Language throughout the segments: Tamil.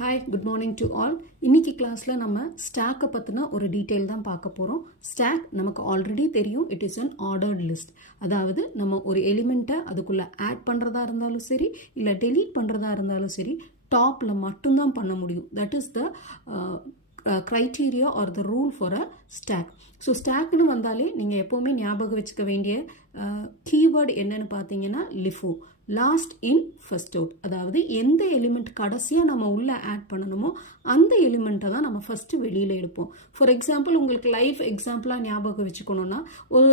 Hi, good morning to all. இன்னைக்கு கிளாஸில் நம்ம ஸ்டாக்கை பற்றின ஒரு டீட்டெயில் தான் பார்க்க போகிறோம். ஸ்டாக் நமக்கு ஆல்ரெடி தெரியும், it is an ordered list. அதாவது நம்ம ஒரு எலிமெண்ட்டை அதுக்குள்ளே ஆட் பண்ணுறதா இருந்தாலும் சரி, இல்லை டெலீட் பண்ணுறதா இருந்தாலும் சரி, டாப்பில் மட்டும்தான் பண்ண முடியும். That is the criteria or the rule for a stack. So ஸ்டாக்னு வந்தாலே நீங்கள் எப்போவுமே ஞாபகம் வச்சுக்க வேண்டிய கீவேர்டு என்னன்னு பார்த்தீங்கன்னா LIFO, last in first out. அதாவது எந்த எலிமெண்ட் கடைசியாக நம்ம உள்ளே ஆட் பண்ணணுமோ அந்த எலிமெண்ட்டை தான் நம்ம ஃபஸ்ட்டு வெளியில் எடுப்போம். ஃபார் எக்ஸாம்பிள், உங்களுக்கு லைஃப் எக்ஸாம்பிளாக ஞாபகம் வச்சுக்கணுன்னா, ஒரு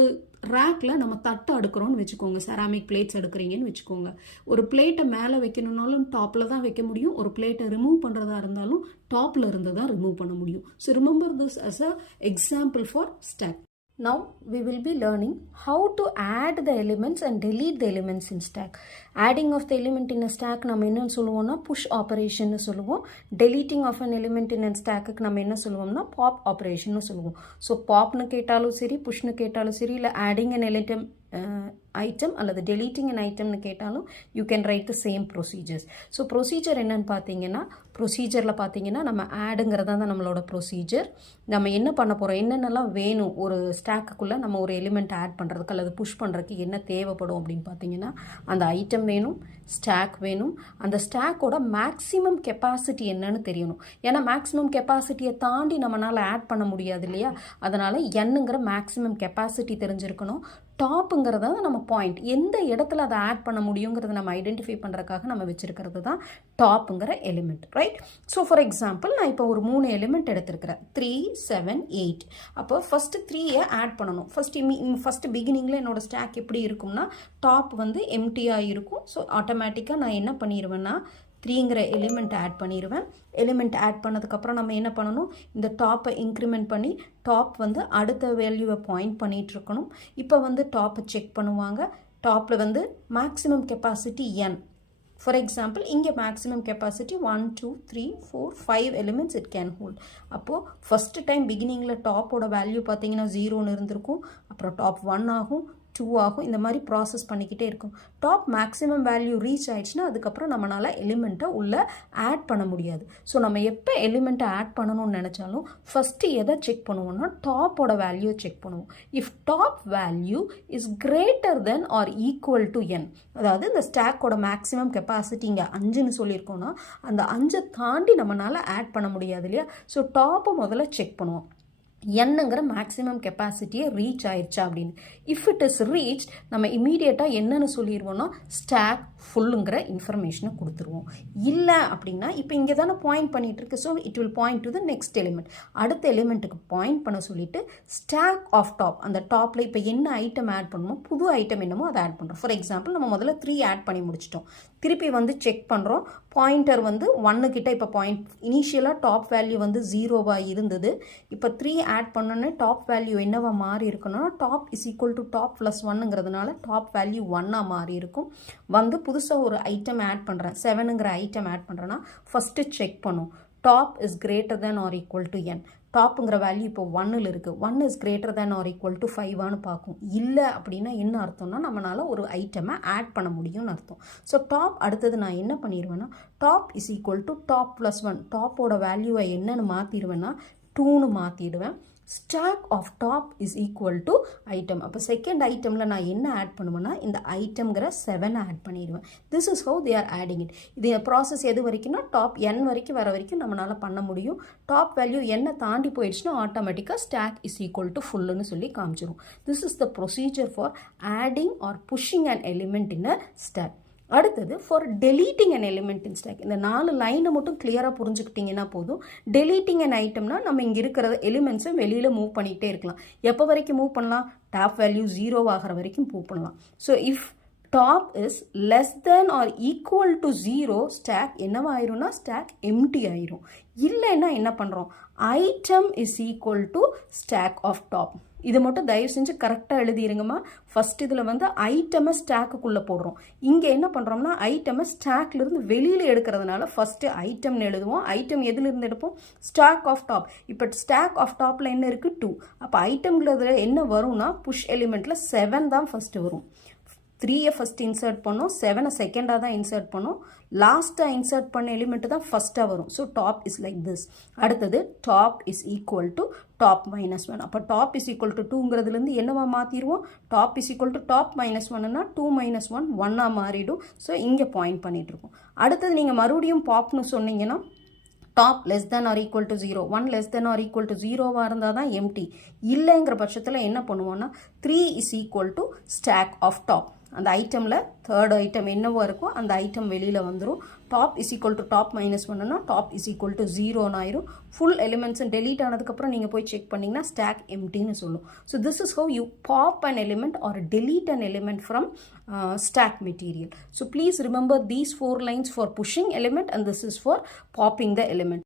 ரேக்கில் நம்ம தட்டை அடுக்கிறோன்னு வச்சுக்கோங்க, செராமிக் பிளேட்ஸ் எடுக்கிறீங்கன்னு வச்சுக்கோங்க. ஒரு பிளேட்டை மேலே வைக்கணுன்னாலும் டாப்பில் தான் வைக்க முடியும், ஒரு பிளேட்டை ரிமூவ் பண்ணுறதா இருந்தாலும் டாப்பில் இருந்து தான் ரிமூவ் பண்ண முடியும். So remember this as a example for stack. Now we will be learning how to add the elements and delete the elements in stack. Adding of the element in a stack நம்ம என்ன சொல்லுவோம்னா push operation சொல்லுவோம். Deleting of an element in a stack நம்ம என்ன சொல்லுவோம்னா pop operation சொல்லுவோம். ஸோ popனு கேட்டாலும் சரி, pushனு கேட்டாலும் சரி, இல்லை adding an element item அல்லது deleting an itemனு கேட்டாலும் you can write the same procedures. So procedure என்னன்னு பார்த்தீங்கன்னா, ப்ரொசீஜரில் பார்த்தீங்கன்னா நம்ம ஆடுங்கிறதா தான் நம்மளோட ப்ரொசீஜர். நம்ம என்ன பண்ண போகிறோம், என்னென்னலாம் வேணும் ஒரு ஸ்டாக்குக்குள்ளே நம்ம ஒரு எலிமெண்ட் ஆட் பண்ணுறதுக்கு அல்லது புஷ் பண்ணுறதுக்கு என்ன தேவைப்படும் அப்படின்னு பார்த்தீங்கன்னா, அந்த ஐட்டம் வேணும், ஸ்டாக் வேணும், அந்த ஸ்டாக்கோட மேக்ஸிமம் கெப்பாசிட்டி என்னன்னு தெரியணும். ஏன்னா மேக்ஸிமம் கெப்பாசிட்டியை தாண்டி நம்மளால் ஆட் பண்ண முடியாது இல்லையா, அதனால் என்னங்கிற மேக்ஸிமம் கெப்பாசிட்டி தெரிஞ்சிருக்கணும். டாப்புங்கிறத நம்ம பாயிண்ட், எந்த இடத்துல அதை ஆட் பண்ண முடியுங்கிறத நம்ம ஐடென்டிஃபை பண்ணுறதுக்காக நம்ம வச்சுருக்கிறது தான் டாப்புங்கிற element, right? So for example, நான் இப்போ ஒரு 3 எலிமெண்ட் எடுத்துருக்கிறேன், 3, 7, 8. அப்போ ஃபஸ்ட்டு 3யை ஆட் பண்ணணும். ஃபஸ்ட்டு பிகினிங்கில் என்னோட ஸ்டாக் எப்படி இருக்கும்னா, டாப் வந்து எம்டியாக இருக்கும். ஸோ ஆட்டோமேட்டிக்காக நான் என்ன பண்ணிடுவேன்னா 3ங்கிற எலிமெண்ட் ஆட் பண்ணிடுவேன். எலிமெண்ட் ஆட் பண்ணதுக்கப்புறம் நம்ம என்ன பண்ணணும், இந்த டாப்பை இன்க்ரிமெண்ட் பண்ணி டாப் வந்து அடுத்த வேல்யூவை பாயிண்ட் பண்ணிகிட்டு இருக்கணும். இப்போ வந்து டாப்பை செக் பண்ணுவாங்க. டாப்பில் வந்து மேக்ஸிமம் கெப்பாசிட்டி n. ஃபார் எக்ஸாம்பிள், இங்கே maximum capacity 1, 2, 3, 4, 5 elements it can hold. அப்போது ஃபஸ்ட்டு டைம் பிகினிங்கில் டாப்போட வேல்யூ பார்த்தீங்கன்னா 0ன்னு இருந்திருக்கும். அப்புறம் டாப் 1 ஆகும், 2 ஆகும், இந்த மாதிரி ப்ராசஸ் பண்ணிக்கிட்டே இருக்கும். டாப் மேக்ஸிமம் வேல்யூ ரீச் ஆயிடுச்சுன்னா அதுக்கப்புறம் நம்மளால் எலிமெண்ட்டை உள்ளே ஆட் பண்ண முடியாது. ஸோ நம்ம எப்போ எலிமெண்ட்டை ஆட் பண்ணணும்னு நினச்சாலும் ஃபஸ்ட்டு எதை செக் பண்ணுவோம்னா டாப்போட வேல்யூ செக் பண்ணுவோம். If top value is greater then or equal to n, அதாவது இந்த ஸ்டாக்கோட மேக்ஸிமம் கெப்பாசிட்டி இங்கே 5ன்னு சொல்லியிருக்கோன்னா அந்த 5 தாண்டி நம்மளால் ஆட் பண்ண முடியாது இல்லையா. ஸோ டாப்பை முதல்ல செக் பண்ணுவோம், என்னங்கிற மேக்ஸிமம் கெப்பாசிட்டியை ரீச் ஆயிடுச்சா அப்படின்னு. இஃப் இட் இஸ் ரீச், நம்ம இமீடியட்டாக என்னன்னு சொல்லிடுவோம்னா ஸ்டாக் ஃபுல்லுங்கிற இன்ஃபர்மேஷனை கொடுத்துருவோம். இல்லை அப்படின்னா, இப்போ இங்கே தானே பாயிண்ட் பண்ணிட்டு இருக்கு, so it will point to the next element. அடுத்த எலிமெண்ட்டுக்கு பாயிண்ட் பண்ண சொல்லிட்டு ஸ்டாக் ஆஃப் டாப், அந்த டாப்பில் இப்போ என்ன ஐட்டம் ஆட் பண்ணணுமோ, புது ஐட்டம் என்னமோ அதை ஆட் பண்ணுறோம். ஃபார் எக்ஸாம்பிள், நம்ம முதல்ல 3 ஆட் பண்ணி முடிச்சிட்டோம். திருப்பி வந்து செக் பண்ணுறோம், பாயிண்டர் வந்து 1 கிட்ட இப்போ பாயிண்ட், இனிஷியலாக டாப் வேல்யூ வந்து 0வாக இருந்தது. இப்போ 3 ஆட் பண்ணோன்னே டாப் வேல்யூ என்னவா மாறி இருக்கணும்னா top is equal to top plus 1ங்கிறதுனால டாப் வேல்யூ 1ஆக மாறி இருக்கும். வந்து புதுசாக ஒரு ஐட்டம் ஆட் பண்ணுறேன், 7ங்கிற ஐட்டம் ஆட் பண்ணுறேன்னா ஃபஸ்ட்டு செக் பண்ணும், top is greater than or equal to n. டாப்புங்கிற வேல்யூ இப்போ 1ல் இருக்குது, 1 is greater than or equal to 5ஆன்னு பார்க்கும். இல்லை அப்படின்னா என்ன அர்த்தம்னா நம்மளால் ஒரு ஐட்டமை ஆட் பண்ண முடியும்னு அர்த்தம். ஸோ டாப் அடுத்தது நான் என்ன பண்ணிடுவேன்னா top is equal to top plus 1, டாப்போட வேல்யூவை என்னன்னு மாற்றிடுவேன்னா 2ன்னு மாற்றிடுவேன். Stack of top is equal to item. அப்போ செகண்ட் ஐட்டமில் நான் என்ன ஆட் பண்ணுவேன்னா இந்த ஐட்டம்ங்கிற 7 ஆட் பண்ணிடுவேன். This is how they are adding it. இது ப்ராசஸ் எது வரைக்கும்னா டாப் n வரைக்கும் வர வரைக்கும் நம்மளால் பண்ண முடியும். டாப் வேல்யூ என்ன தாண்டி போயிடுச்சுன்னா ஆட்டோமேட்டிக்காக ஸ்டாக் இஸ் ஈக்குவல் டு ஃபுல்லுன்னு சொல்லி காமிச்சிடும். This is the procedure for adding or pushing an element in a stack. அடுத்தது for deleting an element in stack. இந்த 4 லைனை மட்டும் கிளியராக புரிஞ்சுக்கிட்டிங்கன்னா போதும். டெலீட்டிங் அன் ஐட்டம்னா நம்ம இங்கே இருக்கிற எலிமெண்ட்ஸை வெளியில் மூவ் பண்ணிகிட்டே இருக்கலாம். எப்போ வரைக்கும் மூவ் பண்ணலாம், டாப் வேல்யூ 0 ஆகிற வரைக்கும் மூவ் பண்ணலாம். So if top is less than or equal to 0, stack என்னவாயிரும்னா ஸ்டாக் எம்டி ஆயிரும். இல்லைன்னா என்ன பண்ணுறோம், item is equal to stack of top. இதை மட்டும் தயவு செஞ்சு கரெக்டாக எழுதிருங்கம்மா. ஃபர்ஸ்ட் இதில் வந்து ஐட்டமை ஸ்டாக்குக்குள்ளே போடுறோம். இங்கே என்ன பண்ணுறோம்னா ஐட்டமை ஸ்டாக்லேருந்து வெளியில் எடுக்கிறதுனால ஃபஸ்ட்டு ஐட்டம்னு எழுதுவோம். ஐட்டம் எதுலேருந்து எடுப்போம், ஸ்டாக் ஆஃப் டாப். இப்போ ஸ்டாக் ஆஃப் டாப்பில் என்ன இருக்குது, 2. அப்போ ஐட்டம்ங்கிறதுல என்ன வரும்னா புஷ் எலிமெண்ட்டில் 7 தான் ஃபஸ்ட்டு வரும். 3 ஃபஸ்ட் இன்சர்ட் பண்ணோம், 7 செகண்டாக தான் இன்சர்ட் பண்ணோம், லாஸ்ட்டாக இன்சர்ட் பண்ண எலிமெண்ட் தான் ஃபஸ்ட்டாக வரும். So top is like this. அடுத்தது top is equal to top minus 1. அப்போ டாப் இஸ் ஈக்குவல் டு 2ங்கிறதுலேருந்து என்னவா மாற்றிடுவோம், top is equal to top minus 1னா 2 மைனஸ் 1 1ஆக மாறிடும். ஸோ இங்கே பாயிண்ட் பண்ணிகிட்ருக்கோம். அடுத்தது நீங்கள் மறுபடியும் பாப்னு சொன்னீங்கன்னா top less than or equal to 0, 1 less than or equal to 0வாக இருந்தால் தான் எம்டி. இல்லைங்கிற பட்சத்தில் என்ன பண்ணுவோன்னா 3 is equal to stack of top. அந்த ஐட்டமில் தேர்ட் ஐட்டம் என்னவோ இருக்கோ அந்த ஐட்டம் வெளியில் வந்துடும். Top is equal to top minus 1னா டாப் இஸ் ஈக்குவல் டு 0ன்னு ஆயிரும். ஃபுல் எலிமெண்ட்ஸும் டெலீட் ஆனதுக்கப்புறம் நீங்கள் போய் செக் பண்ணிங்கன்னா ஸ்டாக் எம்டின்னு சொல்லும். So this is how you pop an element or delete an element from stack material. So please remember these 4 lines for pushing element and this is for popping the element.